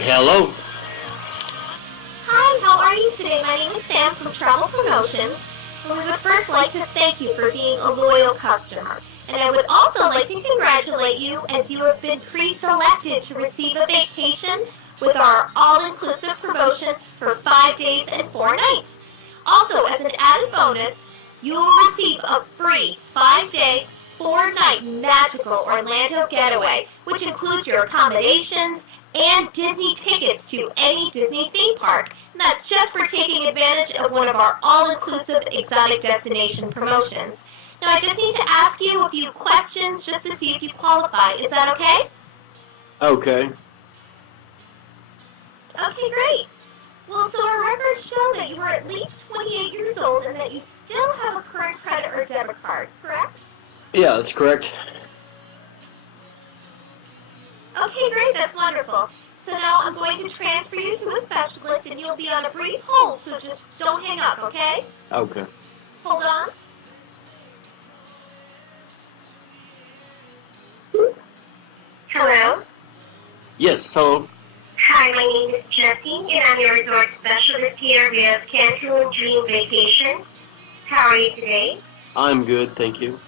Hello. Hi, how are you today? My name is Sam from Travel Promotions, and we would first like to thank you for being a loyal customer. And I would also like to congratulate you as you have been pre-selected to receive a vacation with our all-inclusive promotions for 5 days and 4 nights. Also, as an added bonus, you will receive a free 5-day, 4-night magical Orlando getaway, which includes your accommodations and Disney tickets to any Disney theme park. And that's just for taking advantage of one of our all-inclusive exotic destination promotions. Now, I just need to ask you a few questions just to see if you qualify. Is that okay? Okay. Okay, great. Well, so our records show that you are at least 28 years old and that you still have a current credit or debit card, correct? Yeah, that's correct. Okay, great. That's wonderful. So now I'm going to transfer you to a specialist and you'll be on a brief hold, so just don't hang up, okay? Okay. Hold on. Hello? Yes, hello. Hi, my name is Jessie, and I'm your resort specialist here with Cancun Dream Vacation. How are you today? I'm good, thank you.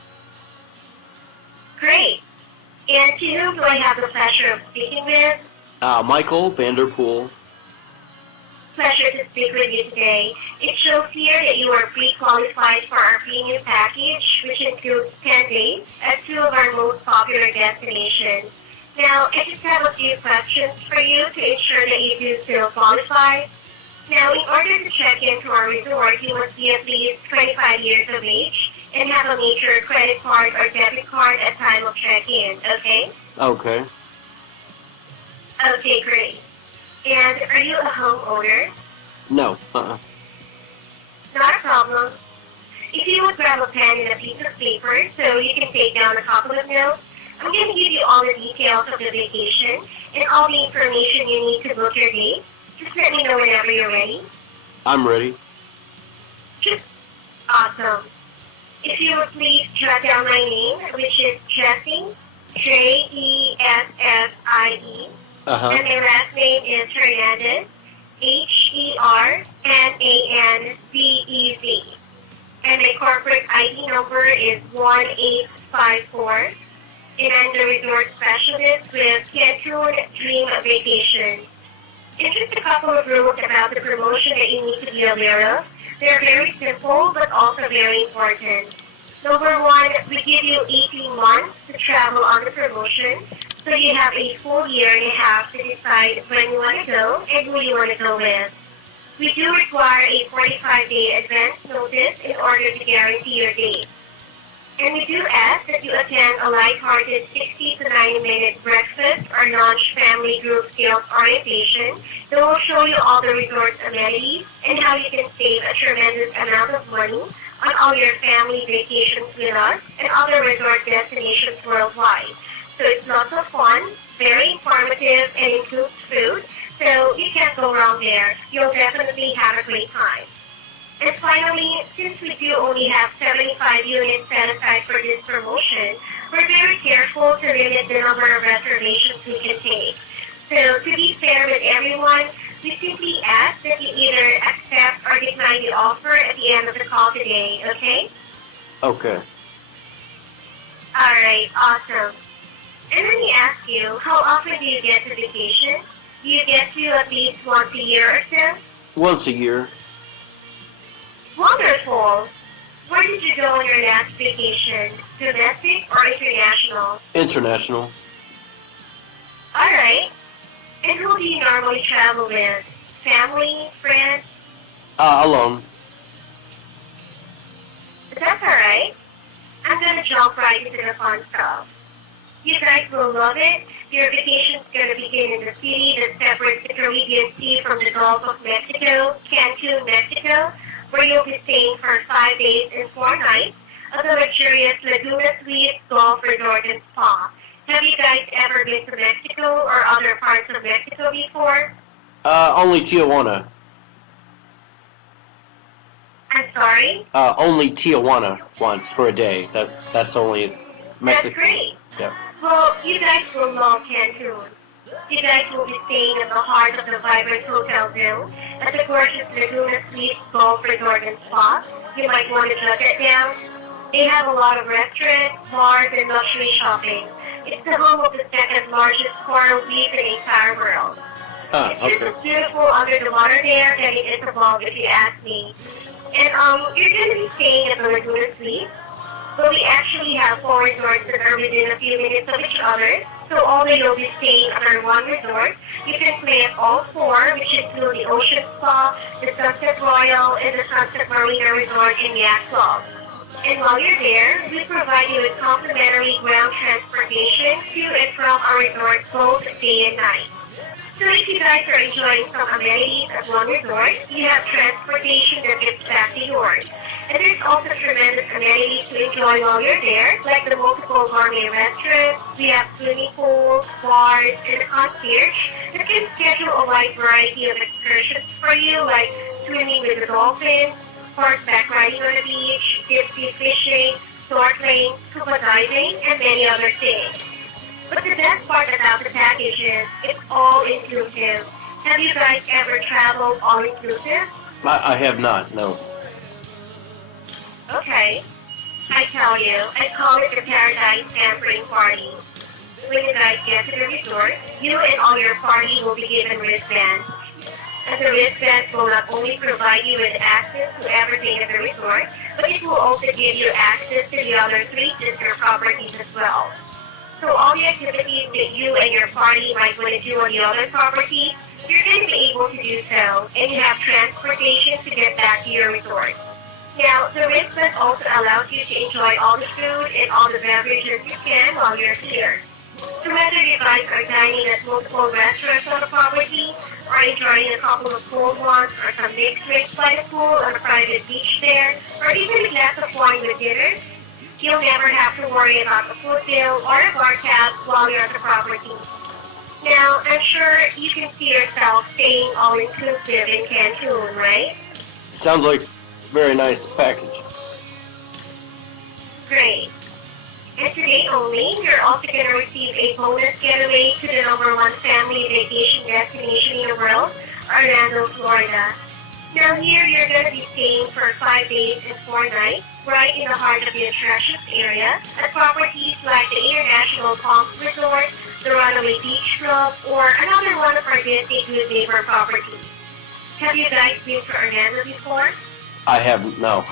Great. And to whom do I have the pleasure of speaking with? Michael Vanderpool. Pleasure to speak with you today. It shows here that you are pre-qualified for our premium package, which includes 10 days at two of our most popular destinations. Now, I just have a few questions for you to ensure that you do still qualify. Now, in order to check into our resort, you must be at least 25 years of age and have a major credit card or debit card at time of check-in, okay? Okay. Okay, great. And are you a homeowner? No. Not a problem. If you would grab a pen and a piece of paper so you can take down a couple of notes, I'm going to give you all the details of the vacation and all the information you need to book your date. Just let me know whenever you're ready. I'm ready. Just awesome. If you would please jot down my name, which is Jessie, Jessie, Uh-huh. and my last name is Hernandez, Hernandez. And my corporate ID number is 1854. And I'm the resort specialist with Cancun Dream Vacation. And just a couple of rules about the promotion that you need to be aware of. They're very simple, but also very important. Number one, we give you 18 months to travel on the promotion, so you have a full year and a half to decide when you want to go and who you want to go with. We do require a 45-day advance notice in order to guarantee your date. And we do ask that you attend a light-hearted 60 to 90-minute breakfast or lunch family group skills orientation that will show you all the resort's amenities and how you can save a tremendous amount of money on all your family vacations with us and other resort destinations worldwide. So it's lots of fun, very informative, and includes food, so you can't go wrong there. You'll definitely have a great time. And finally, since we do only have 75 units set aside for this promotion, we're very careful to limit the number of reservations we can take. So to be fair with everyone, we simply ask that you either accept or decline the offer at the end of the call today, okay? Okay. Alright, awesome. And let me ask you, how often do you get to vacation? Do you get to at least once a year or so? Once a year. Wonderful! Where did you go on your last vacation? Domestic or international? International. Alright. And who do you normally travel with? Family? Friends? Alone. That's alright. I'm gonna jump right into the fun stuff. You guys will love it. Your vacation's gonna begin in the city that separates the Caribbean Sea from the Gulf of Mexico, Cancun, Mexico, where you'll be staying for 5 days and 4 nights at the luxurious Laguna Suite Golf Resort and Spa. Have you guys ever been to Mexico or other parts of Mexico before? Only Tijuana. I'm sorry? Only Tijuana once for a day. That's only Mexico. That's great. Yeah. Well, you guys will love Cancun. You guys will be staying at the heart of the vibrant hotel zone at the gorgeous Laguna Suites Golf Resort and Spa. You might want to jot it down. They have a lot of restaurants, bars, and luxury shopping. It's the home of the second largest coral reef in the entire world. Ah, It's just okay. as beautiful under the water there than it is above, if you ask me. And you're going to be staying at the Laguna Suites, but we actually have four resorts that are within a few minutes of each other. So although you'll be staying under one resort, you can stay at all four, which include the Ocean Spa, the Sunset Royal, and the Sunset Marina Resort and Yacht Club. And while you're there, we provide you with complimentary ground transportation to and from our resort both day and night. So if you guys are enjoying some amenities at one resort, you have transportation that gets back to yours. And there's also tremendous amenities to enjoy while you're there, like the multiple gourmet restaurants, we have swimming pools, bars, and a concierge that can schedule a wide variety of excursions for you, like swimming with the dolphins, horseback riding on the beach, deep sea fishing, snorkeling, scuba diving, and many other things. But the best part about the package is it's all inclusive. Have you guys ever traveled all inclusive? I have not. No. Okay. I tell you, I call it the paradise pampering party. When you guys get to the resort, you and all your party will be given wristbands. And the wristbands will not only provide you with access to everything at the resort, but it will also give you access to the other three sister properties as well. So all the activities that you and your party might want to do on the other properties, you're going to be able to do so, and you have transportation to get back to your resort. Now, the wristband also allows you to enjoy all the food and all the beverages you can while you're here. So whether you guys are dining at multiple restaurants on the property, or enjoying a couple of cold ones, or some mixed drinks by the pool on a private beach there, or even a glass of wine with dinner, you'll never have to worry about a food bill or a bar tab while you're at the property. Now, I'm sure you can see yourself staying all-inclusive in Cancun, right? Sounds like very nice package. Great. And today only, you're also going to receive a bonus getaway to the number one family vacation destination in the world, Orlando, Florida. Now here, you're going to be staying for 5 days and 4 nights, right in the heart of the attractions area, at properties like the International Palms Resort, the Runaway Beach Club, or another one of our Disney Good Neighbor properties. Have you guys been to Orlando before? I have no.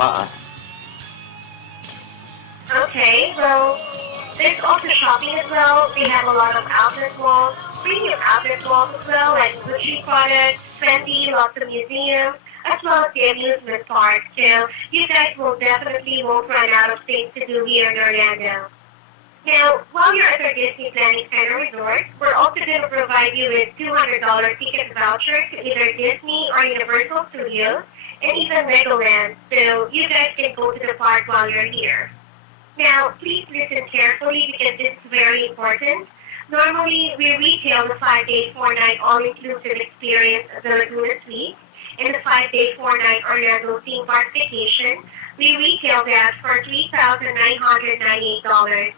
Okay, well, there's also shopping as well. They have a lot of outlet malls, premium outlet malls as well, like Gucci products, Fendi, lots of museums, as well as the amusement park. So you guys will definitely won't run out of things to do here in Orlando. Now, while you're at our Disney Planning Center Resort, we're also going to provide you with $200 ticket voucher to either Disney or Universal Studios, and even Legoland, so you guys can go to the park while you're here. Now, please listen carefully because this is very important. Normally, we retail the 5-day, 4-night all-inclusive experience at the Laguna Suite and the 5-day, 4-night Orlando theme park vacation. We retail that for $3,998.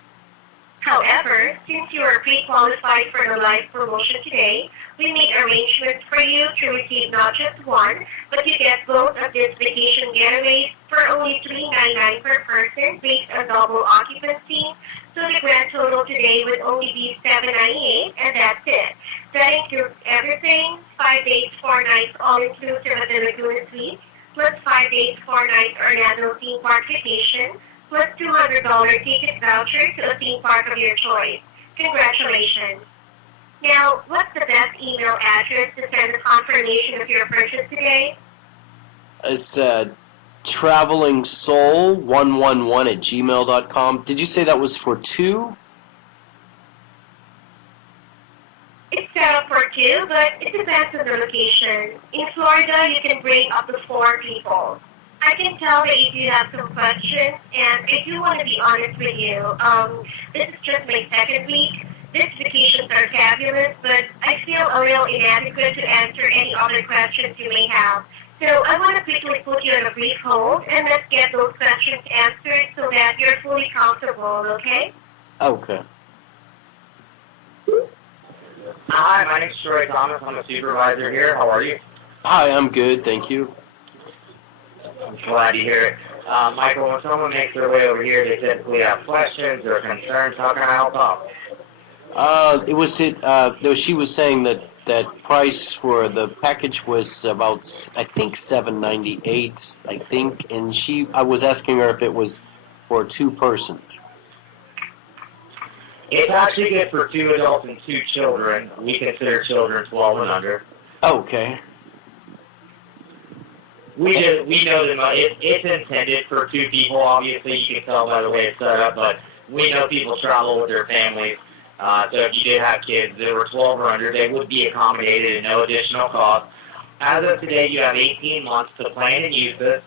However, since you are pre-qualified for the live promotion today, we made arrangements for you to receive not just one, but you get both of these vacation getaways for only $399 per person based on double occupancy. So the grand total today would only be $798, and that's it. That includes everything, 5 days, 4 nights, all inclusive at the Laguna Suite, plus 5 days, 4 nights Orlando theme park vacation, plus $200 ticket voucher to a theme park of your choice. Congratulations. Now, what's the best email address to send a confirmation of your purchase today? It's travelingsoul111 at gmail.com. Did you say that was for two? It's set up for 2, but it depends on the location. In Florida, you can bring up to 4 people. I can tell that you do have some questions, and I do want to be honest with you. This is just my second week. These vacations are fabulous, but I feel a little inadequate to answer any other questions you may have. So I want to quickly put you on a brief hold, and let's get those questions answered so that you're fully comfortable, okay? Okay. Hi, my name's Troy Thomas. I'm a supervisor here. How are you? Hi, I'm good, thank you. I'm glad to hear it. Michael, when someone makes their way over here, they typically have questions or concerns. How can I help out? She was saying that price for the package was about, I think, $7.98. I think, and I was asking her if it was for two persons. It's actually good for 2 adults and 2 children. We consider children 12 and under. Okay. We know that it's intended for 2 people. Obviously, you can tell by the way it's set up, but we know people travel with their families. So if you did have kids that were 12 or under, they would be accommodated at no additional cost. As of today, you have 18 months to plan and use this.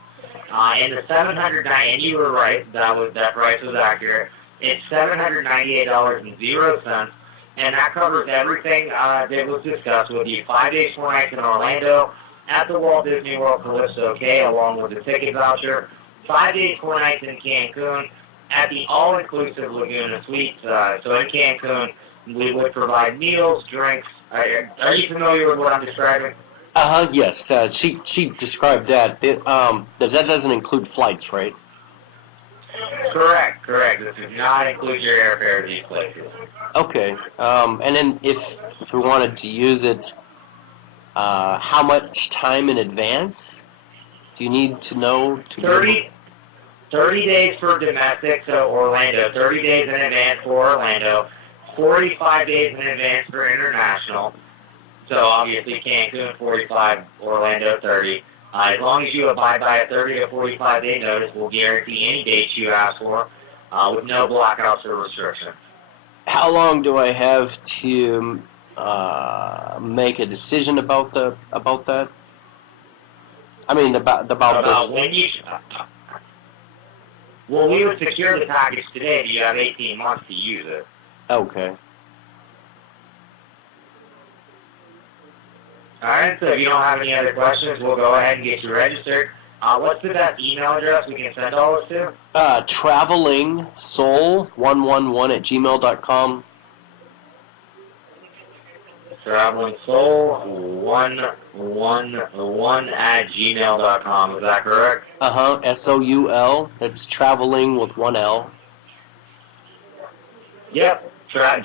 And the $709, and you were right, that price was accurate. It's $798.00, and that covers everything that was discussed with you. 5 days, 4 nights in Orlando, at the Walt Disney World Calypso Cay, along with the ticket voucher. 5 days, 4 nights in Cancun, at the all-inclusive Laguna Suites. So in Cancun, we would provide meals, drinks. Are you familiar with what I'm describing? Yes. She described that. That doesn't include flights, right? Correct. This does not include your airfare to these places. Okay. And then if we wanted to use it, how much time in advance do you need to know to 30 days for domestic, so Orlando. 30 days in advance for Orlando. 45 days in advance for international. So obviously Cancun 45, Orlando 30. As long as you abide by a 30 to 45 day notice, we'll guarantee any dates you ask for with no blackouts or restrictions. How long do I have to make a decision about that? I mean, about this. When you. Well, we would secure the package today, but you have 18 months to use it. Okay. All right, so if you don't have any other questions, we'll go ahead and get you registered. What's the best email address we can send all this to? TravelingSoul111@gmail.com. TravelingSoul111@gmail.com. Is that correct? SOUL. That's traveling with one L. Yep. I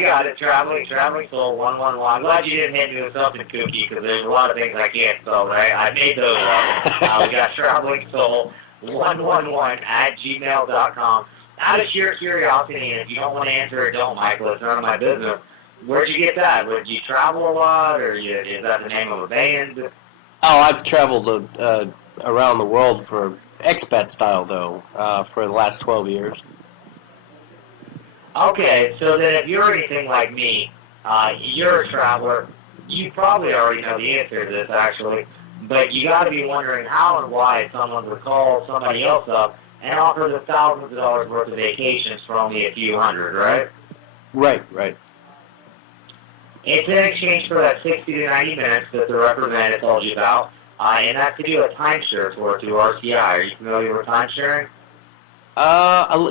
got it. Traveling Soul 111. I'm glad you didn't hit me with something kooky because there's a lot of things I can't spell, right? I made those up. We got Traveling Soul 111@gmail.com. Out of sheer curiosity, and if you don't want to answer it, don't, Michael. It's none of my business. Where'd you get that? Did you travel a lot, or is that the name of a band? Oh, I've traveled around the world for expat style, though, for the last 12 years. Okay, so then if you're anything like me, you're a traveler, you probably already know the answer to this, actually, but you got to be wondering how and why someone would call somebody else up and offer them thousands of dollars worth of vacations for only a few hundred, right? Right. It's in exchange for that 60 to 90 minutes that the representative told you about, and that's to do a timeshare tour to RCI. Are you familiar with timesharing?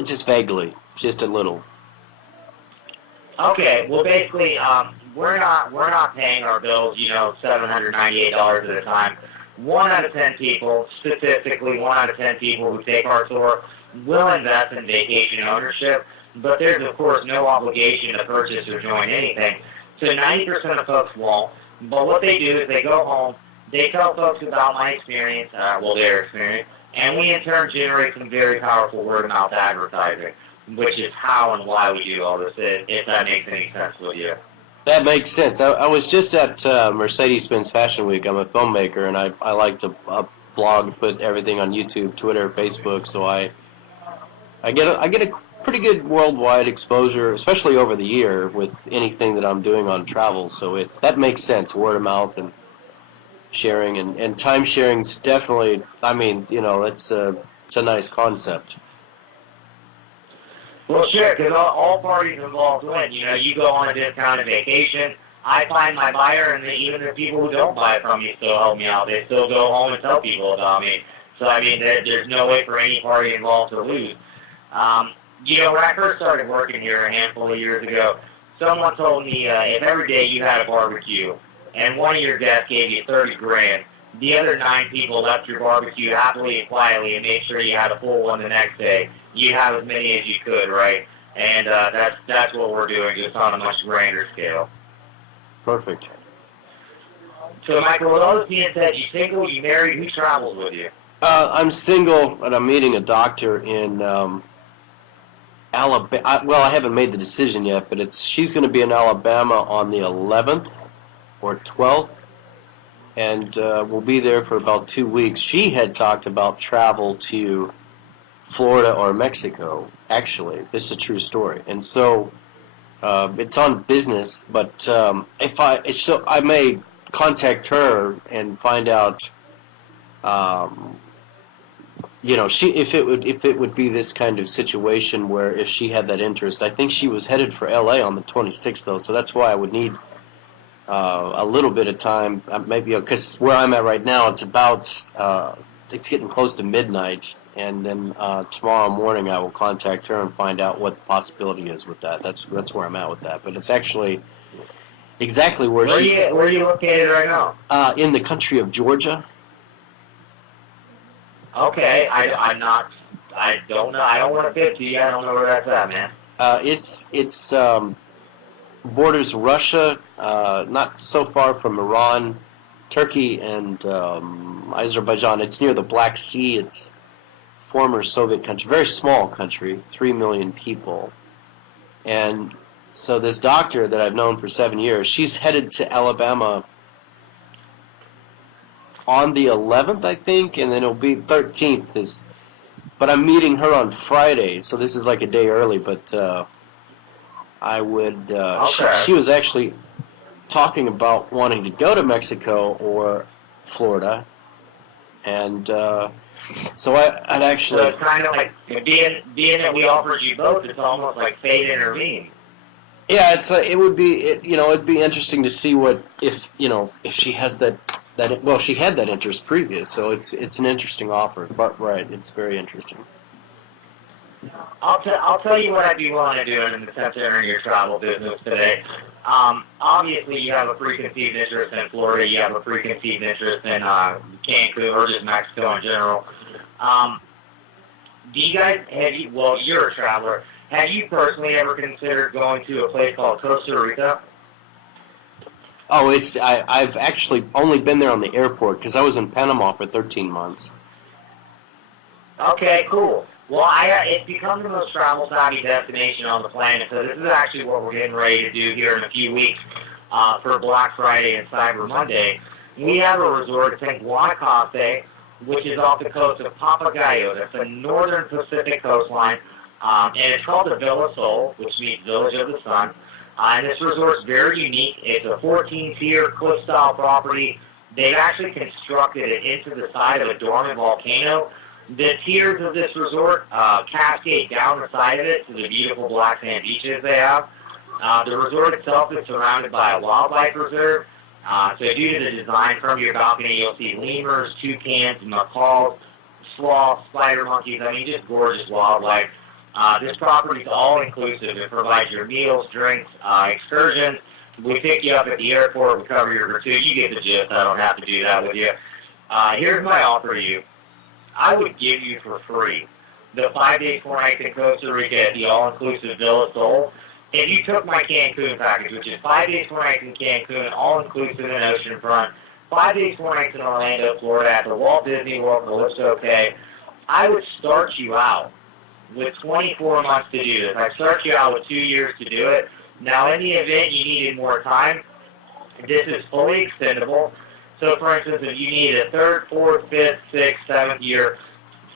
Just vaguely, just a little. Okay, well basically, we're not paying our bills, $798 at a time. 1 out of 10 people, statistically 1 out of 10 people who take our tour will invest in vacation ownership, but there's of course no obligation to purchase or join anything. So 90% of folks won't, but what they do is they go home, they tell folks about my experience, their experience, and we in turn generate some very powerful word-of-mouth advertising, which is how and why we do all this, if that makes any sense with you. That makes sense. I was just at Mercedes-Benz Fashion Week. I'm a filmmaker, and I like to vlog, put everything on YouTube, Twitter, Facebook, so I get a pretty good worldwide exposure, especially over the year, with anything that I'm doing on travel, so that makes sense, word of mouth and sharing, and time sharing's definitely, it's a nice concept. Well, sure, because all parties involved win. You go on a discounted vacation, I find my buyer, and even the people who don't buy from me still help me out. They still go home and tell people about me. So, there's no way for any party involved to lose. When I first started working here a handful of years ago, someone told me if every day you had a barbecue and one of your guests gave you 30 grand, the other 9 people left your barbecue happily and quietly and made sure you had a full one the next day. You have as many as you could, right? And that's what we're doing, just on a much grander scale. Perfect. So, Michael, with all this being said, you single, you married, who travels with you? I'm single, and I'm meeting a doctor in Alabama. Well, I haven't made the decision yet, but she's going to be in Alabama on the 11th or 12th, and we'll be there for about 2 weeks. She had talked about travel to Florida or Mexico. Actually, this is a true story, and so it's on business. But I may contact her and find out. If it would be this kind of situation where if she had that interest, I think she was headed for LA on the 26th though, so that's why I would need a little bit of time, maybe because where I'm at right now, it's getting close to midnight, and then tomorrow morning I will contact her and find out what the possibility is with that. That's where I'm at with that, but it's actually exactly where she's. Where are you located right now? In the country of Georgia. Okay, I don't know. I don't want to pitch you. I don't know where that's at, man. It's borders Russia, not so far from Iran, Turkey, and Azerbaijan. It's near the Black Sea. It's former Soviet country, very small country, 3 million people. And so this doctor that I've known for 7 years, she's headed to Alabama on the 11th, I think, and then it'll be 13th. But I'm meeting her on Friday, so this is like a day early. But I would. Okay. She was actually talking about wanting to go to Mexico or Florida, and so I'd actually. So it's kind of like being that we offered you both. It's almost like fate intervened. Yeah, it'd be interesting to see if she has that. Well, she had that interest previous, so it's an interesting offer. But right, it's very interesting. I'll tell you what I'd be willing to do in the sense of entering your travel business today. Obviously, you have a preconceived interest in Florida. You have a preconceived interest in Cancun or just Mexico in general. Do you guys you're a traveler. Have you personally ever considered going to a place called Costa Rica? Oh, I've actually only been there on the airport because I was in Panama for 13 months. Okay, cool. Well, it's become the most travel-savvy destination on the planet, so this is actually what we're getting ready to do here in a few weeks for Black Friday and Cyber Monday. We have a resort in Guanacaste, which is off the coast of Papagayo. That's the northern Pacific coastline, and it's called the Villa Sol, which means Village of the Sun. And this resort's very unique. It's a 14-tier cliff-style property. They've actually constructed it into the side of a dormant volcano. The tiers of this resort cascade down the side of it to the beautiful black sand beaches they have. The resort itself is surrounded by a wildlife reserve. So due to the design from your balcony, you'll see lemurs, toucans, macaws, sloths, spider monkeys. I mean, just gorgeous wildlife. This property is all-inclusive. It provides your meals, drinks, excursions. We pick you up at the airport. We cover your gratuity. You get the gist. I don't have to do that with you. Here's my offer to you. I would give you for free the 5 days, 4 nights in Costa Rica at the all-inclusive Villa Sol. If you took my Cancun package, which is 5 days, 4 nights in Cancun, all-inclusive in oceanfront, 5 days, 4 nights in Orlando, Florida, at the Walt Disney World Calypso Cay, I would start you out with 24 months to do this. I start you out with 2 years to do it. Now, in the event you needed more time, this is fully extendable. So, for instance, if you need a 3rd, 4th, 5th, 6th, 7th year,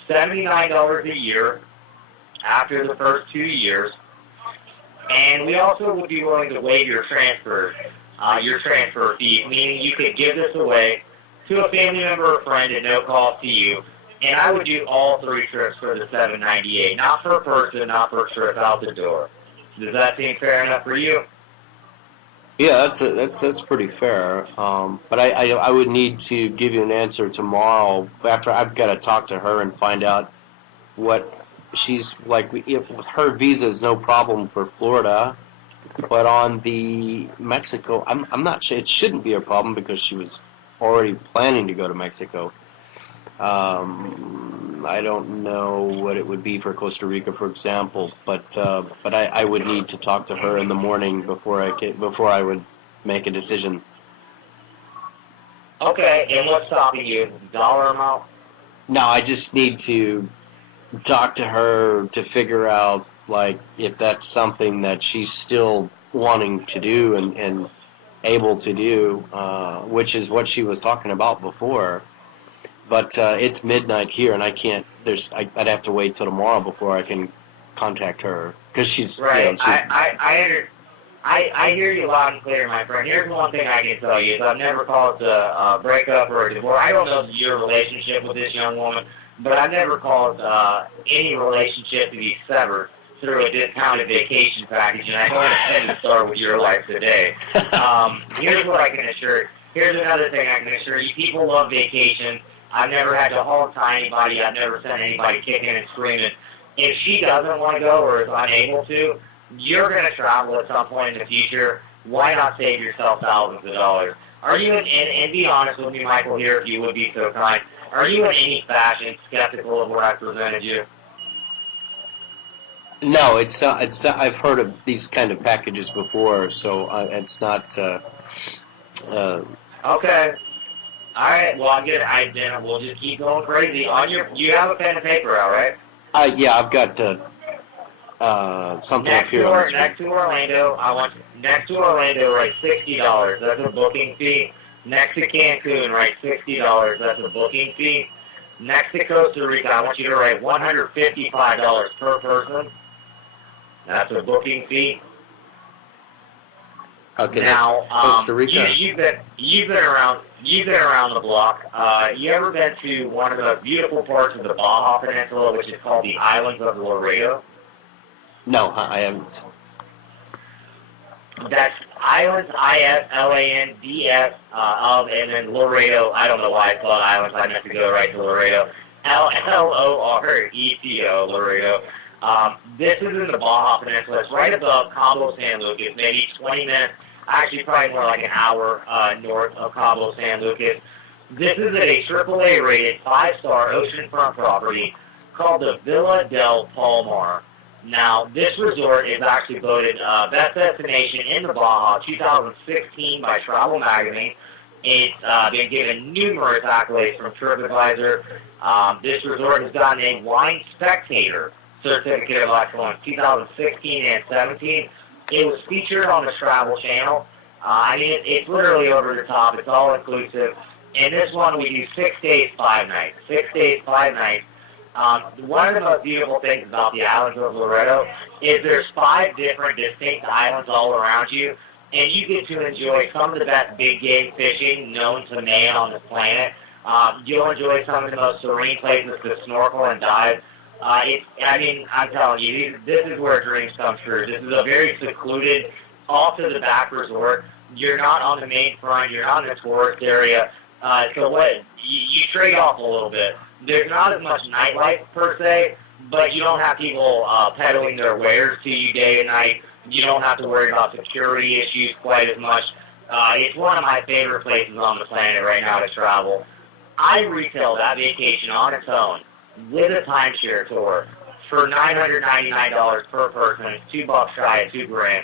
$79 a year after the first 2 years. And we also would be willing to waive your transfer fee, meaning you could give this away to a family member or friend at no cost to you. And I would do all 3 trips for the $798, not per person, not per trip out the door. Does that seem fair enough for you? Yeah, that's pretty fair. But I would need to give you an answer tomorrow after I've got to talk to her and find out what she's like. If her visa is no problem for Florida, But on the Mexico, I'm not sure. It shouldn't be a problem because she was already planning to go to Mexico. I don't know what it would be for Costa Rica, for example, but I would need to talk to her in the morning before I would make a decision. Okay, and what's stopping you? Dollar amount? No, I just need to talk to her to figure out like if that's something that she's still wanting to do and able to do, which is what she was talking about before. But it's midnight here, and I can't. I'd have to wait till tomorrow before I can contact her because she's, Right. she's. I hear you loud and clear, my friend. Here's one thing I can tell you: is I've never called it a breakup or a divorce. I don't know your relationship with this young woman, but I've never called any relationship to be severed through a discounted vacation package, and I don't intend to start with your life today. Here's what I can assure. Here's another thing I can assure you: people love vacation. I've never had to haul tie anybody. I've never sent anybody kicking and screaming. If she doesn't want to go or is unable to, you're going to travel at some point in the future. Why not save yourself thousands of dollars? Are you, and be honest with me, Michael, here, if you would be so kind, are you in any fashion skeptical of what I presented you? No, it's. I've heard of these kind of packages before, so it's not. Okay. All right. Well, then we'll just keep going crazy. You have a pen and paper out, right? Yeah, I've got something up here on the screen. Next to Orlando, next to Orlando, write $60. That's a booking fee. Next to Cancun, write $60. That's a booking fee. Next to Costa Rica, I want you to write $155 per person. That's a booking fee. Okay, now, that's Costa Rica. You've been around the block. You ever been to one of the beautiful parts of the Baja Peninsula, which is called the Islands of Laredo? No, I haven't. That's Islands, ISLANDS, and then Laredo. I don't know why I call it Islands. I meant to go right to Laredo. LORETO, Laredo. This is in the Baja Peninsula. It's right above Cabo San Lucas, maybe 20 minutes, actually probably more like an hour north of Cabo San Lucas. This is a AAA rated 5-star oceanfront property called the Villa del Palmar. Now, this resort is actually voted best destination in the Baja 2016 by Travel Magazine. It's been given numerous accolades from TripAdvisor. This resort has gotten a Wine Spectator Certificate of Excellence 2016 and 17. It was featured on the Travel Channel. It's literally over the top. It's all inclusive. In this one, we do 6 days, 5 nights. 6 days, 5 nights. One of the most beautiful things about the islands of Loreto is there's 5 different distinct islands all around you, and you get to enjoy some of the best big game fishing known to man on this planet. You'll enjoy some of the most serene places to snorkel and dive. I'm telling you, this is where dreams come true. This is a very secluded, off-to-the-back resort. You're not on the main front. You're not in the tourist area. You trade off a little bit. There's not as much nightlife per se, but you don't have people peddling their wares to you day and night. You don't have to worry about security issues quite as much. It's one of my favorite places on the planet right now to travel. I retail that vacation on its own with a timeshare tour for $999 per person. It's $2 shy of $2,000.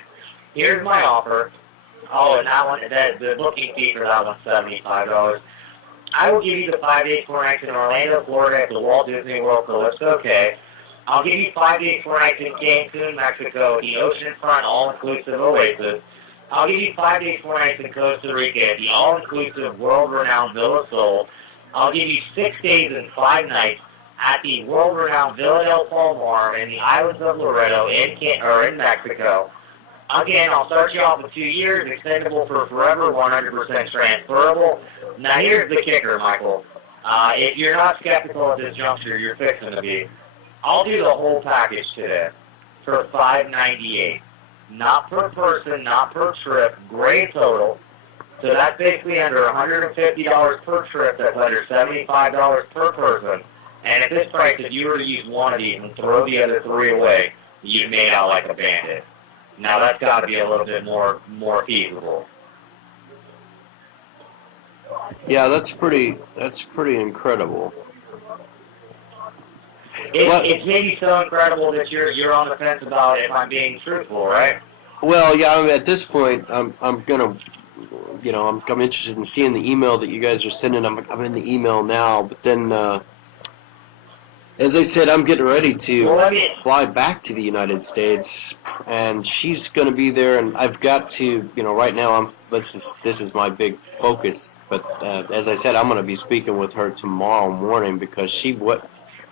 Here's my offer. Oh, and that one, the booking fee for that one's $75. I will give you the 5 days, 4 nights in Orlando, Florida at the Walt Disney World Calypso Cay. I'll give you 5 days, 4 nights in Cancun, Mexico, the oceanfront all-inclusive Oasis. I'll give you 5 days, 4 nights in Costa Rica, the all-inclusive world-renowned Villa Sol. I'll give you 6 days and 5 nights at the world-renowned Villa del Palmar in the islands of Loreto in Mexico. Again, I'll start you off with 2 years, extendable for forever, 100% transferable. Now here's the kicker, Michael. If you're not skeptical at this juncture, you're fixing to be. I'll do the whole package today for $598. Not per person, not per trip, grand total. So that's basically under $150 per trip. That's under $75 per person. And at this price, if you were to use one of these and throw the other 3 away, you've made out like a bandit. Now that's got to be a little bit more feasible. Yeah, that's pretty incredible. It's maybe so incredible that you're on the fence about if I'm being truthful, right? Well, yeah, I mean, at this point, I'm gonna, I'm interested in seeing the email that you guys are sending. I'm in the email now, but then, as I said, I'm getting ready to fly back to the United States, and she's gonna be there, and I've got to, right now, this is my big focus. But as I said, I'm gonna be speaking with her tomorrow morning because she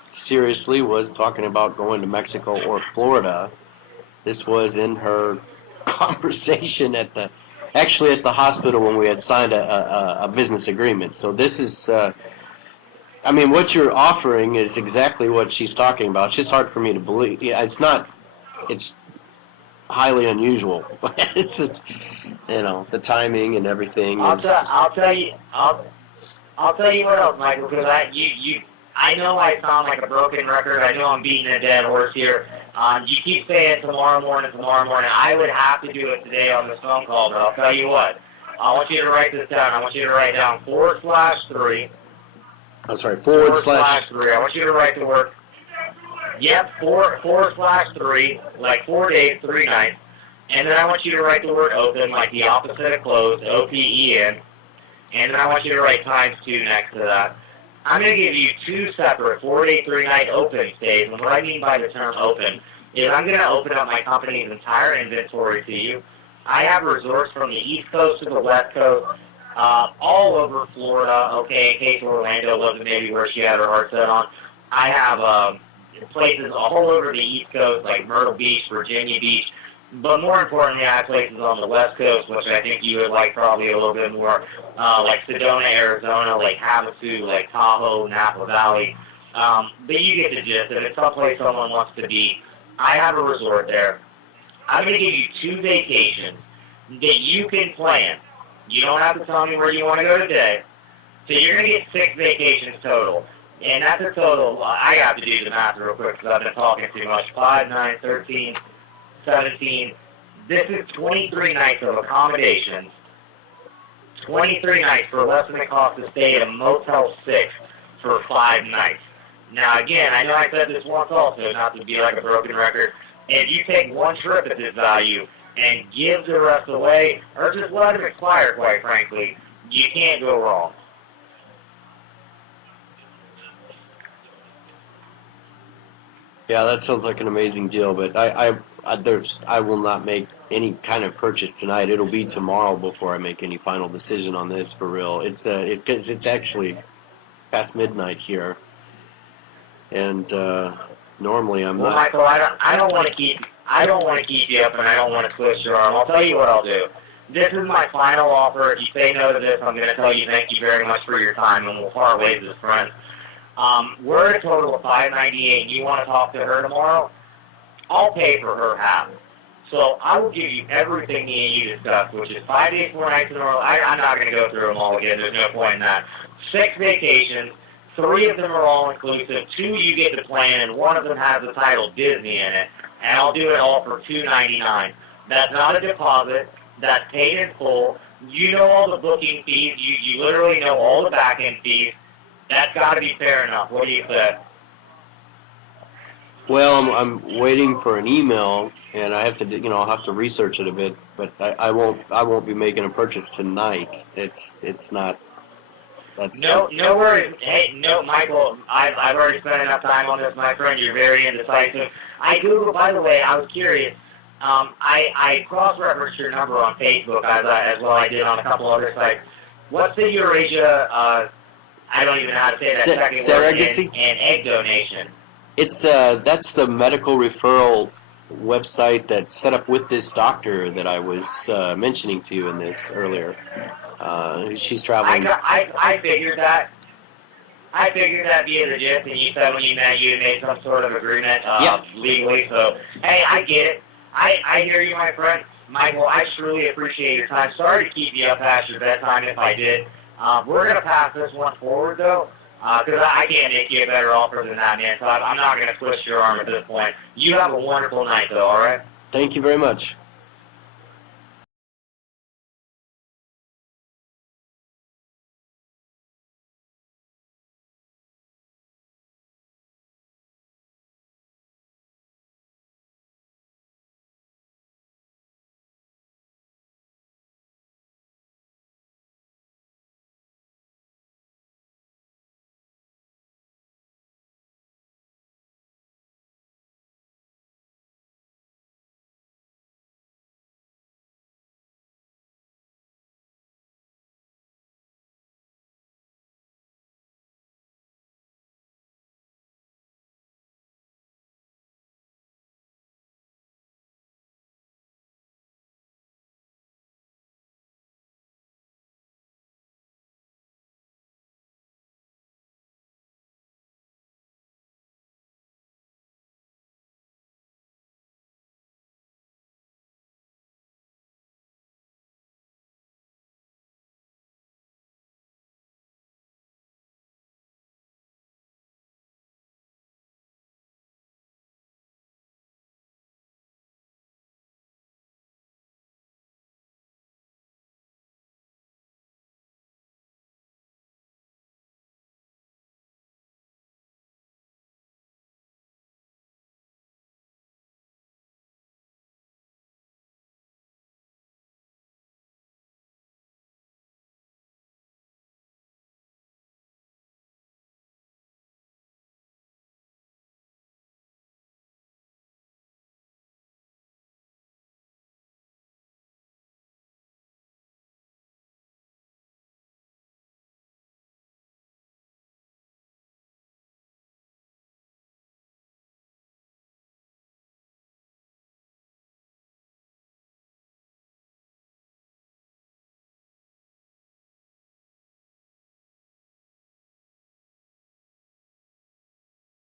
seriously was talking about going to Mexico or Florida. This was in her conversation at the hospital when we had signed a business agreement. So this is, I mean, what you're offering is exactly what she's talking about. It's just hard for me to believe. Yeah, it's highly unusual. it's the timing and everything. I'll tell you what else, Michael, because I know I sound like a broken record. I know I'm beating a dead horse here. You keep saying tomorrow morning. I would have to do it today on this phone call, but I'll tell you what. I want you to write this down. I want you to write down /3. I'm sorry, /3. I want you to write the word. Yep, /3, like 4 days, 3 nights. And then I want you to write the word open, like the opposite of closed, OPEN. And then I want you to write ×2 next to that. I'm going to give you 2 separate 4-day, 3-night open stays. And what I mean by the term open is I'm going to open up my company's entire inventory to you. I have resorts from the East Coast to the West Coast, all over Florida, okay, in case Orlando wasn't maybe where she had her heart set on. I have places all over the East Coast, like Myrtle Beach, Virginia Beach. But more importantly, I have places on the West Coast, which I think you would like probably a little bit more, like Sedona, Arizona, Lake Havasu, Lake Tahoe, Napa Valley. But you get the gist. If it's someplace someone wants to be, I have a resort there. I'm going to give you 2 vacations that you can plan. You don't have to tell me where you want to go today. So you're going to get 6 vacations total. And that's a total, I have to do the math real quick because I've been talking too much. 5, 9, 13, 17. This is 23 nights of accommodations. 23 nights for less than the cost to stay at a Motel 6 for 5 nights. Now again, I know I said this once also, not to be like a broken record. If you take one trip at this value and give the rest away, or just let it expire, quite frankly, you can't go wrong. Yeah, that sounds like an amazing deal, but I will not make any kind of purchase tonight. It'll be tomorrow before I make any final decision on this for real. Because it's actually past midnight here, and normally I'm well, not. Michael, I don't want to keep you up, and I don't want to twist your arm. I'll tell you what I'll do. This is my final offer. If you say no to this, I'm going to tell you thank you very much for your time, and we'll part ways as friends. We're at a total of $598, and you want to talk to her tomorrow? I'll pay for her half. So I will give you everything me and you discussed, which is 5 days, 4 nights in Orlando. I'm not going to go through them all again. There's no point in that. 6 vacations. 3 of them are all-inclusive. 2 you get to plan, and 1 of them has the title Disney in it. And I'll do it all for $299. That's not a deposit. That's paid in full. You know all the booking fees. You literally know all the back-end fees. That's got to be fair enough. What do you say? Well, I'm waiting for an email, and I have to, I'll have to research it a bit. But I won't be making a purchase tonight. It's not. That's no worries. Hey, no, Michael. I've already spent enough time on this, my friend. You're very indecisive. I Googled, by the way. I was curious. I cross-referenced your number on Facebook as well I did on a couple other sites. What's the Eurasia? I don't even know how to say that second word. And egg donation. It's that's the medical referral website that's set up with this doctor that I was mentioning to you in this earlier. She's traveling. I figured that. I figured that via the gist, and you said when you met you made some sort of agreement legally. So hey, I get it. I hear you, my friend. Michael, I truly appreciate your time. Sorry to keep you up past your bedtime if I did. We're going to pass this one forward, though, because I can't make you a better offer than that, man. So I'm not going to twist your arm at this point. You have a wonderful night, though, all right? Thank you very much.